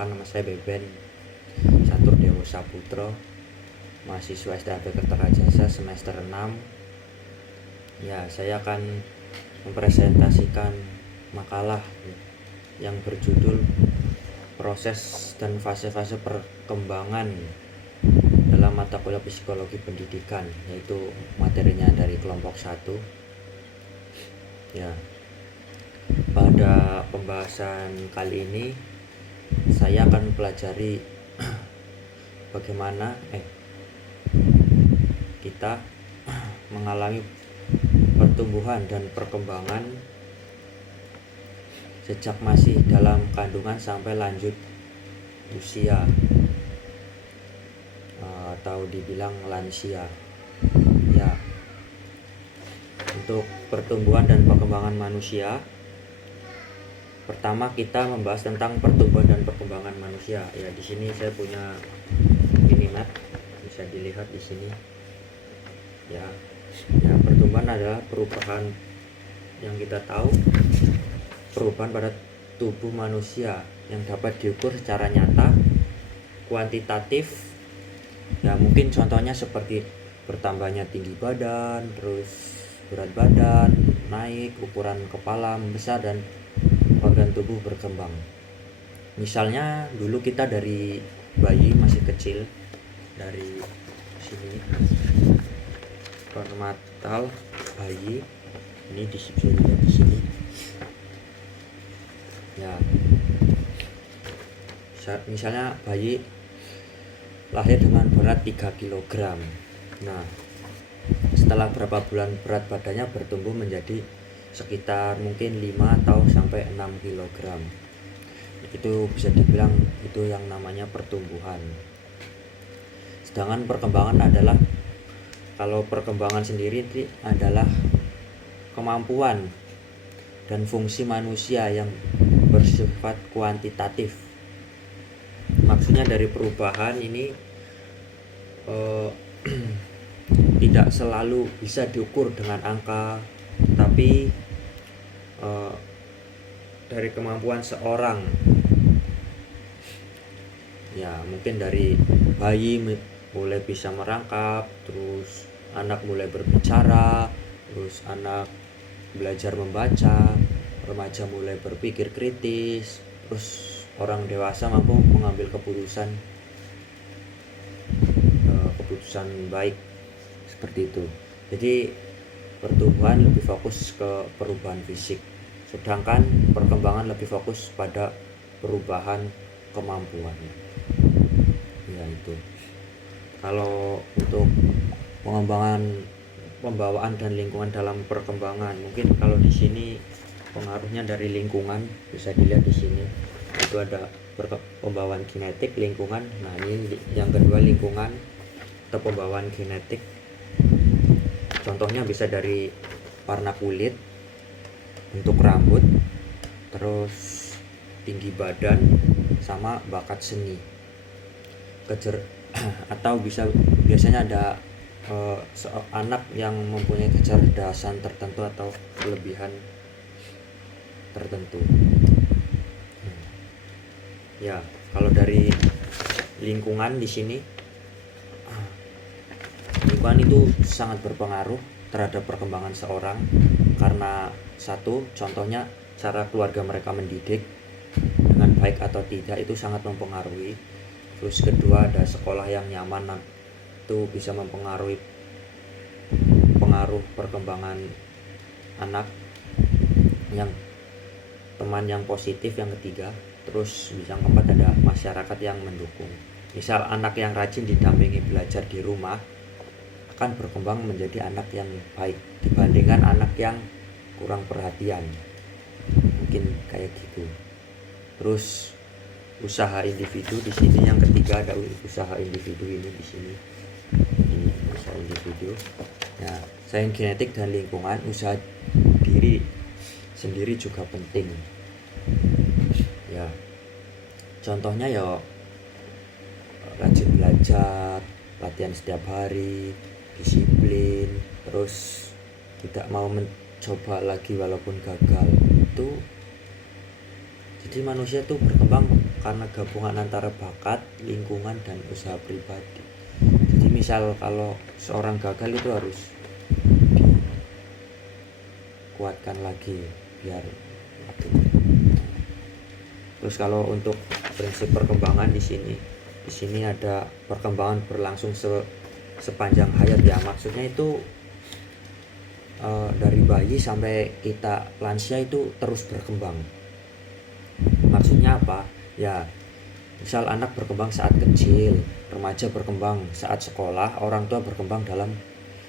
Perkenalkan, nama saya Beben Satur Dewo Saputro, mahasiswa STAB Kertajasa semester 6. Ya, saya akan mempresentasikan makalah yang berjudul proses dan fase-fase perkembangan dalam mata kuliah psikologi pendidikan, yaitu materinya dari kelompok 1. Ya, pada pembahasan kali ini saya akan mempelajari bagaimana kita mengalami pertumbuhan dan perkembangan sejak masih dalam kandungan sampai lanjut usia atau dibilang lansia. Ya, untuk pertumbuhan dan perkembangan manusia, pertama kita membahas tentang pertumbuhan dan perkembangan manusia. Ya, di sini saya punya minimap, bisa dilihat di sini. Ya, pertumbuhan adalah perubahan yang kita tahu, perubahan pada tubuh manusia yang dapat diukur secara nyata, kuantitatif. Ya, mungkin contohnya seperti bertambahnya tinggi badan, terus berat badan naik, ukuran kepala membesar, dan organ tubuh berkembang. Misalnya dulu kita dari bayi masih kecil, dari sini permatal bayi ini bisa dilihat di sini. Ya, misalnya bayi lahir dengan berat 3 kg. Nah, setelah berapa bulan berat badannya bertumbuh menjadi sekitar mungkin 5 atau sampai 6 kg. Itu bisa dibilang itu yang namanya pertumbuhan. Sedangkan perkembangan adalah, kalau perkembangan sendiri adalah kemampuan dan fungsi manusia yang bersifat kuantitatif. Maksudnya dari perubahan ini tidak selalu bisa diukur dengan angka, tapi dari kemampuan seorang. Ya, mungkin dari bayi mulai bisa merangkap, terus anak mulai berbicara, terus anak belajar membaca, remaja mulai berpikir kritis, terus orang dewasa mampu mengambil keputusan baik, seperti itu. Jadi pertumbuhan lebih fokus ke perubahan fisik, sedangkan perkembangan lebih fokus pada perubahan kemampuan. Ya, itu. Kalau untuk pengembangan pembawaan dan lingkungan dalam perkembangan, mungkin kalau di sini pengaruhnya dari lingkungan bisa dilihat di sini. Itu ada pembawaan genetik, lingkungan. Nah, ini yang kedua, lingkungan atau pembawaan genetik. Contohnya bisa dari warna kulit, bentuk rambut, terus tinggi badan, sama bakat seni. Atau biasanya ada anak yang mempunyai kecerdasan tertentu atau kelebihan tertentu. Ya, kalau dari lingkungan di sini, lingkungan itu sangat berpengaruh terhadap perkembangan seorang, karena satu, contohnya cara keluarga mereka mendidik dengan baik atau tidak itu sangat mempengaruhi. Terus kedua, ada sekolah yang nyaman, itu bisa mempengaruhi pengaruh perkembangan anak. Yang teman yang positif yang ketiga. Terus yang keempat, ada masyarakat yang mendukung. Misal anak yang rajin didampingi belajar di rumah akan berkembang menjadi anak yang baik dibandingkan anak yang kurang perhatian, mungkin kayak gitu. Terus usaha individu di sini yang ketiga, ada usaha individu ini di sini. Ini usaha individu. Ya, selain genetik dan lingkungan, usaha diri sendiri juga penting. Ya, contohnya ya rajin belajar, latihan setiap hari, disiplin, terus tidak mau mencoba lagi walaupun gagal. Itu jadi manusia tuh berkembang karena gabungan antara bakat, lingkungan, dan usaha pribadi. Jadi misal kalau seorang gagal itu harus dikuatkan lagi biar terus kalau untuk prinsip perkembangan di sini ada perkembangan berlangsung sepanjang hayat ya, maksudnya itu dari bayi sampai kita lansia itu terus berkembang. Maksudnya apa ya, misal anak berkembang saat kecil, remaja berkembang saat sekolah, orang tua berkembang dalam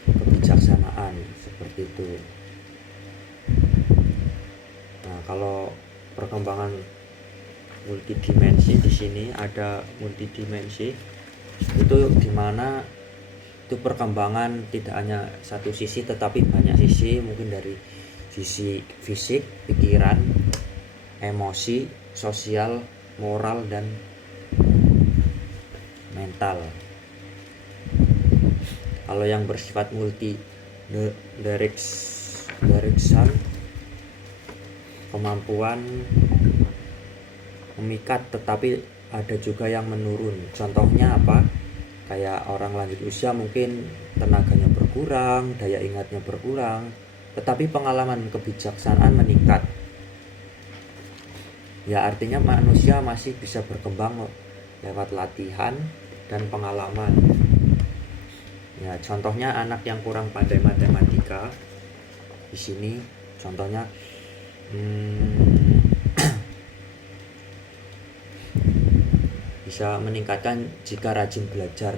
kebijaksanaan, seperti itu. Nah, kalau perkembangan multidimensi, di sini ada multidimensi itu dimana itu perkembangan tidak hanya satu sisi tetapi banyak sisi, mungkin dari sisi fisik, pikiran, emosi, sosial, moral, dan mental. Kalau yang bersifat multi direction, kemampuan memikat, tetapi ada juga yang menurun. Contohnya apa? Kayak orang lanjut usia mungkin tenaganya berkurang, daya ingatnya berkurang, tetapi pengalaman kebijaksanaan meningkat. Ya artinya manusia masih bisa berkembang lewat latihan dan pengalaman. Ya contohnya anak yang kurang pandai matematika di sini contohnya bisa meningkatkan jika rajin belajar.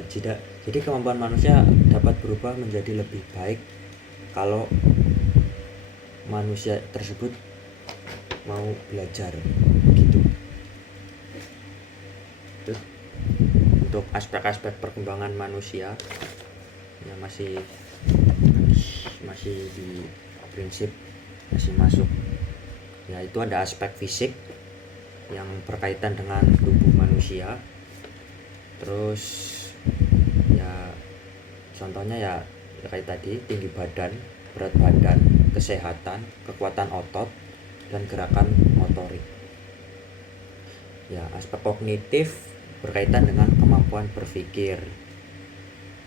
Jadi kemampuan manusia dapat berubah menjadi lebih baik kalau manusia tersebut mau belajar begitu. Untuk aspek-aspek perkembangan manusia ya masih di prinsip masih masuk. Ya itu ada aspek fisik yang berkaitan dengan tubuh manusia. Terus ya contohnya ya kayak tadi, tinggi badan, berat badan, kesehatan, kekuatan otot, dan gerakan motorik. Ya aspek kognitif berkaitan dengan kemampuan berpikir.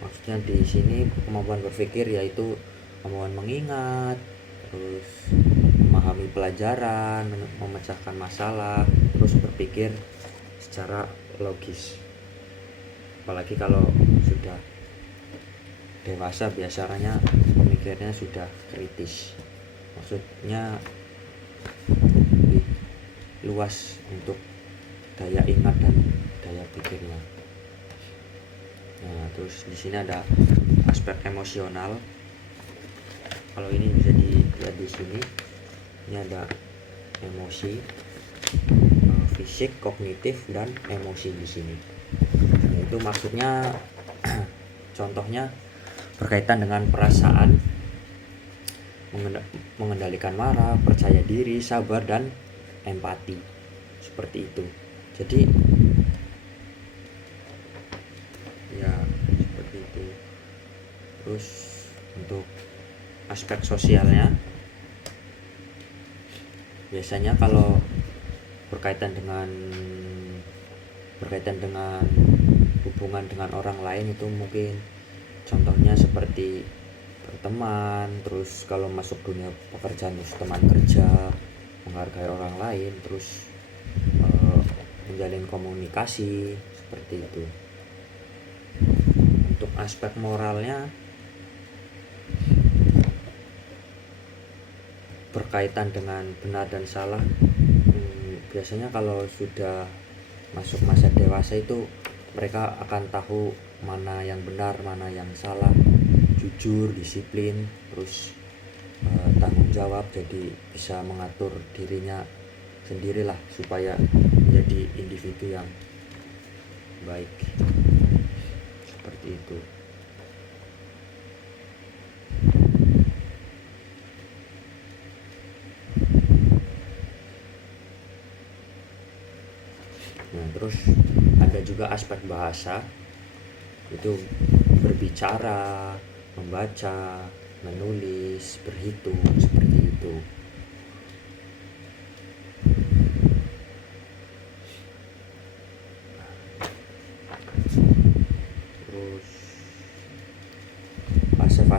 Maksudnya di sini kemampuan berpikir yaitu kemampuan mengingat, terus memahami pelajaran, memecahkan masalah, terus berpikir secara logis. Apalagi kalau sudah dewasa biasanya pemikirannya sudah kritis, maksudnya lebih luas untuk daya ingat dan daya pikirnya. Nah, terus di sini ada aspek emosional. Kalau ini bisa dilihat di sini. Ini ada emosi, fisik, kognitif, dan emosi di sini. Nah, itu maksudnya contohnya berkaitan dengan perasaan, mengendalikan marah, percaya diri, sabar, dan empati. Seperti itu. Jadi ya seperti itu. Terus untuk aspek sosialnya biasanya kalau berkaitan dengan hubungan dengan orang lain itu mungkin contohnya seperti berteman, terus kalau masuk dunia pekerjaan terus teman kerja, menghargai orang lain, terus menjalin komunikasi, seperti itu. Untuk aspek moralnya berkaitan dengan benar dan salah, biasanya kalau sudah masuk masa dewasa itu mereka akan tahu mana yang benar, mana yang salah, jujur, disiplin, terus tanggung jawab, jadi bisa mengatur dirinya sendirilah supaya menjadi individu yang baik, seperti itu. Nah, terus ada juga aspek bahasa, itu berbicara, membaca, menulis, berhitung, seperti itu.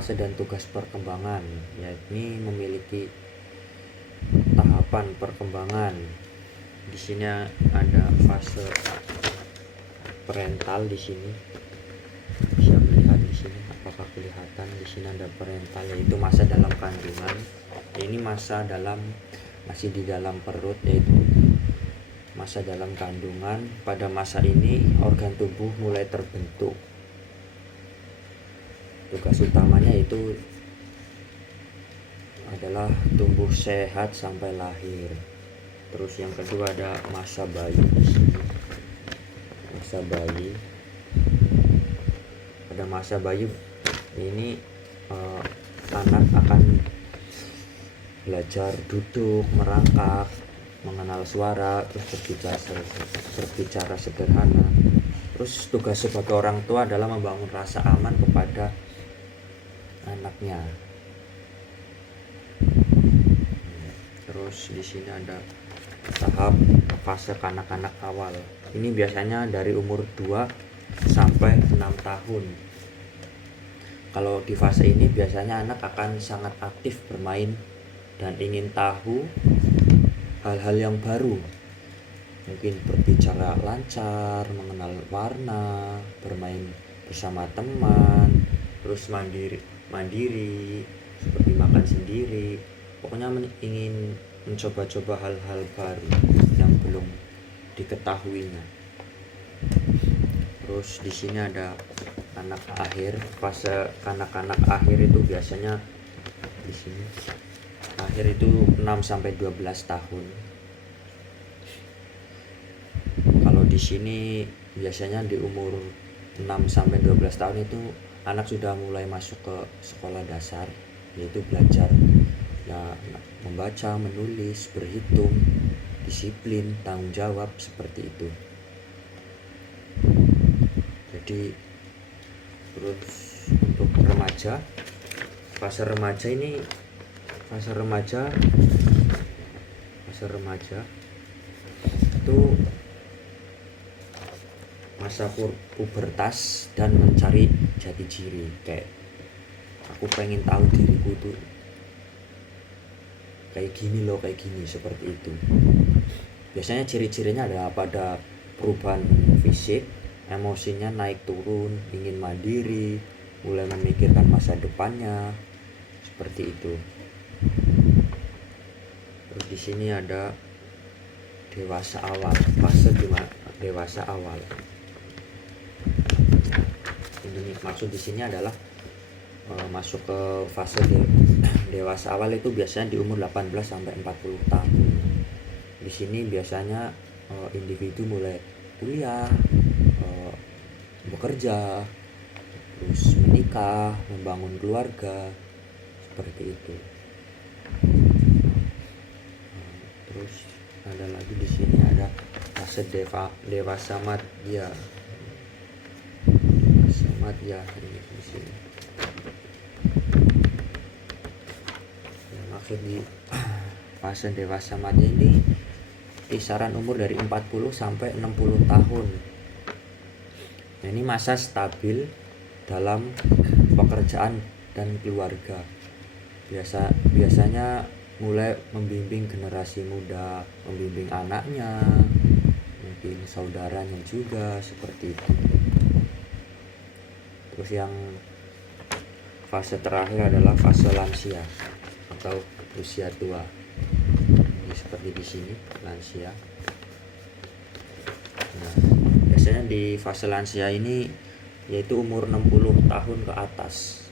fase dan tugas perkembangan, yakni memiliki tahapan perkembangan. Di sini ada fase parental, di sini bisa melihat di sini, apakah kelihatan di sini ada parental, yaitu masa dalam kandungan. Ini masa masih di dalam perut, yaitu masa dalam kandungan. Pada masa ini organ tubuh mulai terbentuk. Tugas utamanya itu adalah tumbuh sehat sampai lahir. Terus yang kedua ada masa bayi di sini. Masa bayi. Pada masa bayi ini anak akan belajar duduk, merangkak, mengenal suara, terus berbicara sederhana. Terus tugas sebagai orang tua adalah membangun rasa aman kepada anaknya. Terus di sini ada tahap fase kanak-kanak awal. Ini biasanya dari umur 2 sampai 6 tahun. Kalau di fase ini biasanya anak akan sangat aktif bermain dan ingin tahu hal-hal yang baru. Mungkin berbicara lancar, mengenal warna, bermain bersama teman, terus mandiri seperti makan sendiri. Pokoknya ingin mencoba-coba hal-hal baru yang belum diketahuinya. Terus di sini ada anak akhir. Fase kanak-kanak akhir itu biasanya di sini akhir itu 6 sampai 12 tahun. Kalau di sini biasanya di umur 6 sampai 12 tahun itu anak sudah mulai masuk ke sekolah dasar, yaitu belajar membaca, menulis, berhitung, disiplin, tanggung jawab, seperti itu. Jadi terus untuk remaja, fase remaja itu masa pubertas dan mencari jati diri. Kayak aku pengen tahu diriku tuh kayak gini loh, kayak gini, seperti itu. Biasanya ciri-cirinya ada pada perubahan fisik, emosinya naik turun, ingin mandiri, mulai memikirkan masa depannya, seperti itu. Terus di sini ada dewasa awal, fase dewasa awal. Ini maksud di sini adalah masuk ke fase dewasa awal itu biasanya di umur 18 sampai 40 tahun. Di sini biasanya individu mulai kuliah, bekerja, terus menikah, membangun keluarga, seperti itu. Terus ada lagi di sini ada fase dewasa madya. Ini di sini. Maksud di fase dewasa madya ini kisaran umur dari 40 sampai 60 tahun. Ini masa stabil dalam pekerjaan dan keluarga. Biasanya mulai membimbing generasi muda, membimbing anaknya, mungkin saudaranya juga, seperti itu. Terus yang fase terakhir adalah fase lansia atau usia tua. Ini seperti di sini, lansia. Nah, biasanya di fase lansia ini yaitu umur 60 tahun ke atas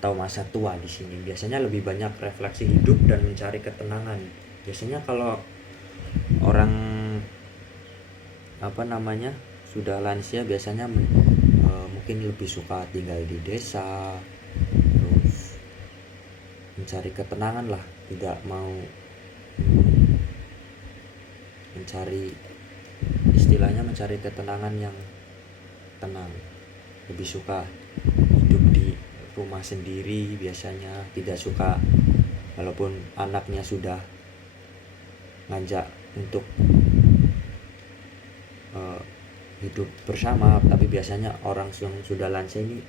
atau masa tua. Di sini biasanya lebih banyak refleksi hidup dan mencari ketenangan. Biasanya kalau orang sudah lansia biasanya mungkin lebih suka tinggal di desa, terus mencari ketenangan lah, tidak mau mencari ketenangan yang tenang, lebih suka hidup di rumah sendiri. Biasanya tidak suka walaupun anaknya sudah ngajak untuk hidup bersama, tapi biasanya orang yang sudah lansia ini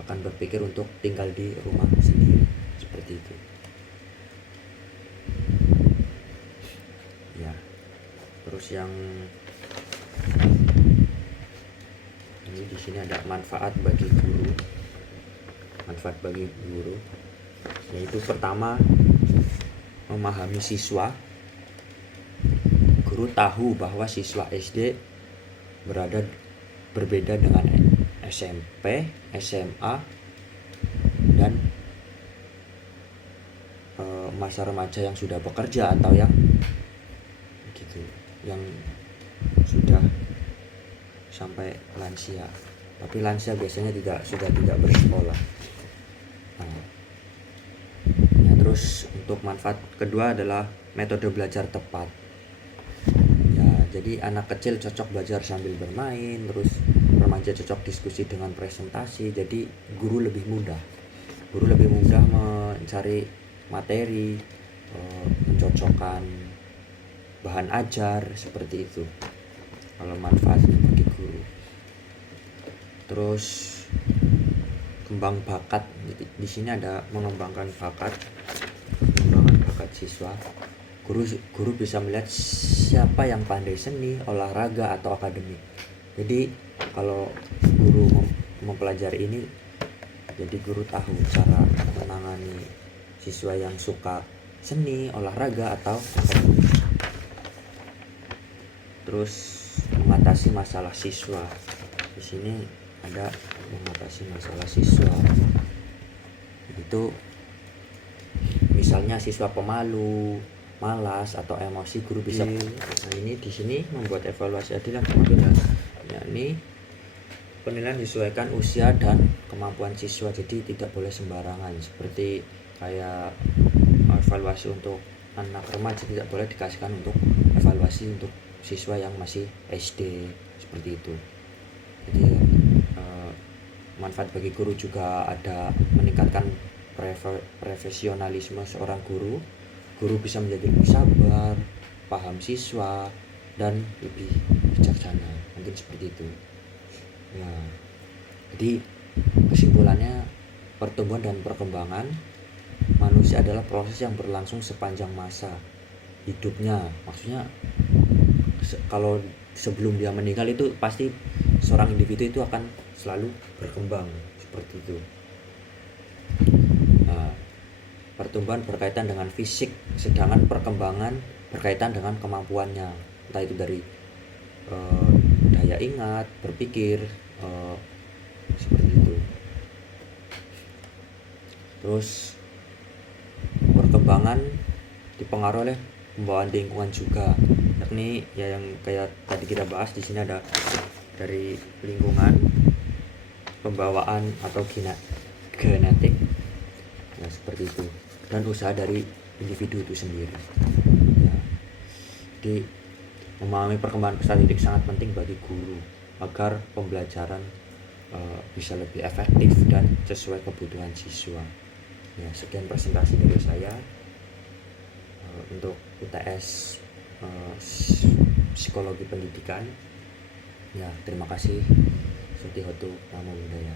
akan berpikir untuk tinggal di rumah sendiri, seperti itu. Ya, terus yang ini di sini ada manfaat bagi guru. Manfaat bagi guru yaitu pertama, memahami siswa. Guru tahu bahwa siswa SD berbeda dengan SMP, SMA, dan masa remaja yang sudah bekerja atau yang gitu, yang sudah sampai lansia. Tapi lansia biasanya sudah tidak bersekolah. Ya, terus untuk manfaat kedua adalah metode belajar tepat. Ya, jadi anak kecil cocok belajar sambil bermain, terus remaja cocok diskusi dengan presentasi. Jadi guru lebih mudah mencari materi, mencocokkan bahan ajar, seperti itu kalau manfaatnya bagi guru. Terus kembang bakat, di sini ada pengembangan bakat siswa. Guru bisa melihat siapa yang pandai seni, olahraga, atau akademik. Jadi kalau guru mempelajari ini, jadi guru tahu cara menangani siswa yang suka seni, olahraga, atau akademik. Terus mengatasi masalah siswa. Di sini ada mengatasi masalah siswa. Itu misalnya siswa pemalu, malas, atau emosi, guru bisa. Nah, ini di sini membuat evaluasi adil yang berbeda. Yakni penilaian disesuaikan usia dan kemampuan siswa, jadi tidak boleh sembarangan. Seperti kayak evaluasi untuk anak remaja tidak boleh dikasihkan untuk evaluasi untuk siswa yang masih SD, seperti itu. Jadi manfaat bagi guru juga ada meningkatkan profesionalisme seorang guru. Guru bisa menjadi lebih sabar, paham siswa, dan lebih bijaksana, mungkin seperti itu. Ya, jadi kesimpulannya, pertumbuhan dan perkembangan manusia adalah proses yang berlangsung sepanjang masa hidupnya. Maksudnya kalau sebelum dia meninggal itu pasti seorang individu itu akan selalu berkembang, seperti itu. Nah, pertumbuhan berkaitan dengan fisik, sedangkan perkembangan berkaitan dengan kemampuannya, entah itu dari daya ingat, berpikir, seperti itu. Terus perkembangan dipengaruhi oleh pembawaan lingkungan juga, yakni ya yang kayak tadi kita bahas. Di sini ada dari lingkungan, pembawaan atau genetik, ya seperti itu, dan usaha dari individu itu sendiri. Ya, jadi memahami perkembangan peserta didik sangat penting bagi guru agar pembelajaran bisa lebih efektif dan sesuai kebutuhan siswa. Ya, sekian presentasi dari saya untuk UTS Psikologi Pendidikan. Ya, terima kasih. Sutihotu Namo Buddhaya.